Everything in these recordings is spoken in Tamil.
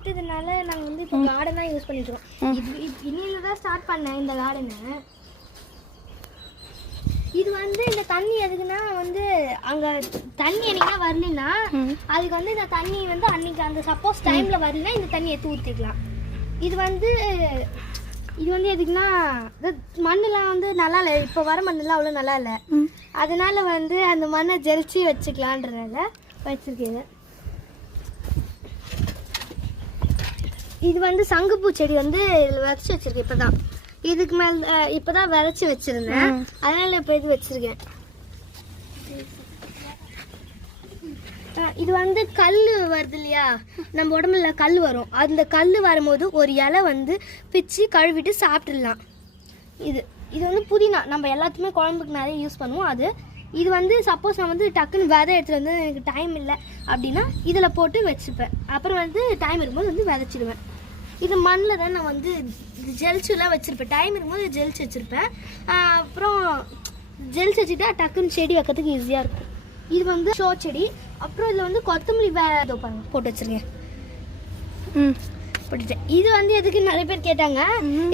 வளர்த்துட்டதுனால நாங்கள் வந்து இப்போ கார்டன் தான் யூஸ் பண்ணிட்டு இருக்கோம். இன்னில தான் ஸ்டார்ட் பண்ணேன் இந்த கார்டனை. இது வந்து இந்த தண்ணி எதுக்குன்னா வந்து அங்கே தண்ணி என்னைக்கா வரலன்னா அதுக்கு வந்து இந்த தண்ணி வந்து அன்னைக்கு அந்த சப்போஸ் டைமில் வரலன்னா இந்த தண்ணி எடுத்து ஊற்றிக்கலாம். இது வந்து எதுக்குன்னா மண்ணெலாம் வந்து நல்லா இல்லை, இப்போ வர மண்ணெலாம் அவ்வளோ நல்லா இல்லை, அதனால வந்து அந்த மண்ணை ஜெலிச்சு வச்சுக்கலான்றதால வச்சுருக்கேன். இது வந்து சங்குப்பூ செடி வந்து இதில் வச்சு வச்சுருக்கேன். இப்போ தான் இதுக்கு மேலே இப்போ தான் விதைச்சி வச்சுருந்தேன், அதனால் இப்போ இது வச்சுருக்கேன். இது வந்து கல் வருது இல்லையா, நம்ம உடம்புல கல் வரும், அந்த கல் வரும்போது ஒரு இலை வந்து பிச்சு கழுவிட்டு சாப்பிட்டுடலாம். இது வந்து புதினா, நம்ம எல்லாத்துக்குமே குழம்புக்கு நிறைய யூஸ் பண்ணுவோம். இது வந்து சப்போஸ் நான் வந்து டக்குன்னு விதை எடுத்துகிட்டு வந்து எனக்கு டைம் இல்லை அப்படின்னா இதில் போட்டு வச்சுப்பேன். அப்புறம் வந்து டைம் இருக்கும்போது வந்து விதைச்சிடுவேன். இது மண்ணில் தான் நான் வந்து ஜெலிச்சுலாம் வச்சுருப்பேன், டைம் இருக்கும்போது ஜெலிச்சு வச்சுருப்பேன். அப்புறம் ஜெலிச்சு வச்சுட்டா டக்குன்னு செடி வைக்கிறதுக்கு ஈஸியாக இருக்கும். இது வந்து ஷோ செடி. அப்புறம் இதில் வந்து கொத்தமல்லி பாருங்க போட்டு வச்சுருக்கேன். போட்டுட்டேன். இது வந்து எதுக்கு நிறைய பேர் கேட்டாங்க,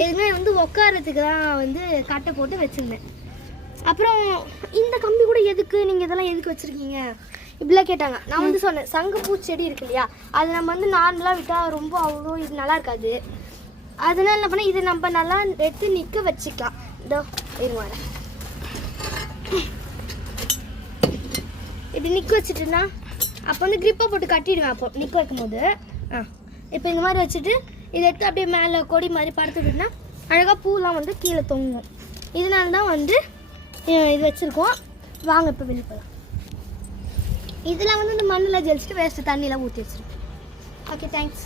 எதுவுமே வந்து உட்காரத்துக்கு தான் வந்து கட்டை போட்டு வச்சுருந்தேன். அப்புறம் இந்த கம்பி கூட எதுக்கு, நீங்கள் இதெல்லாம் எதுக்கு வச்சுருக்கீங்க இப்படிலாம் கேட்டாங்க. நான் வந்து சொன்னேன், சங்குப்பூ செடி இருக்கு இல்லையா, அது நம்ம வந்து நார்மலாக விட்டால் ரொம்ப அவ்வளோ இது நல்லா இருக்காது, அதனால என்ன பண்ணால் இதை நம்ம நல்லா எடுத்து நிற்க வச்சுக்கலாம். இதோ இருவாங்க இப்படி நிற்க வச்சுட்டுன்னா அப்போ வந்து கிரிப்பாக போட்டு கட்டிடுவேன். அப்போ நிற்க வைக்கும் போது இப்போ இந்த மாதிரி வச்சுட்டு இதை எடுத்து அப்படியே மேலே கொடி மாதிரி படுத்துக்கிட்டுனா அழகாக பூலாம் வந்து கீழே தொங்கும். இதனால தான் வந்து இது வச்சுருக்கோம். வாங்க இப்போ வெளியே போகலாம். இதில் வந்து இந்த மண்ணில் ஜெலிச்சுட்டு வேஸ்ட்டு தண்ணியெலாம் ஊற்றி வச்சுருக்கோம். Okay, thanks.